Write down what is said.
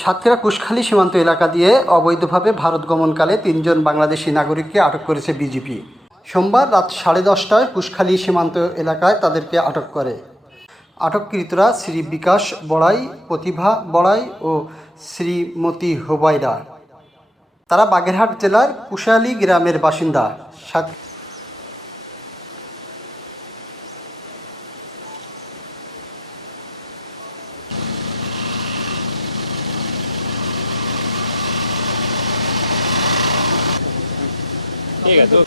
সাতক্ষীরা কুশখালী সীমান্ত এলাকা দিয়ে অবৈধভাবে ভারত গমনকালে তিনজন বাংলাদেশি নাগরিককে আটক করেছে বিজেপি। সোমবার রাত সাড়ে দশটায় কুশখালী সীমান্ত এলাকায় তাদেরকে আটক করে। আটককৃতরা শ্রী বিকাশ বড়াই, প্রতিভা বড়াই ও শ্রীমতী হোবাইরা তারা বাগেরহাট জেলার কুশালী গ্রামের বাসিন্দা। ঠিক আছে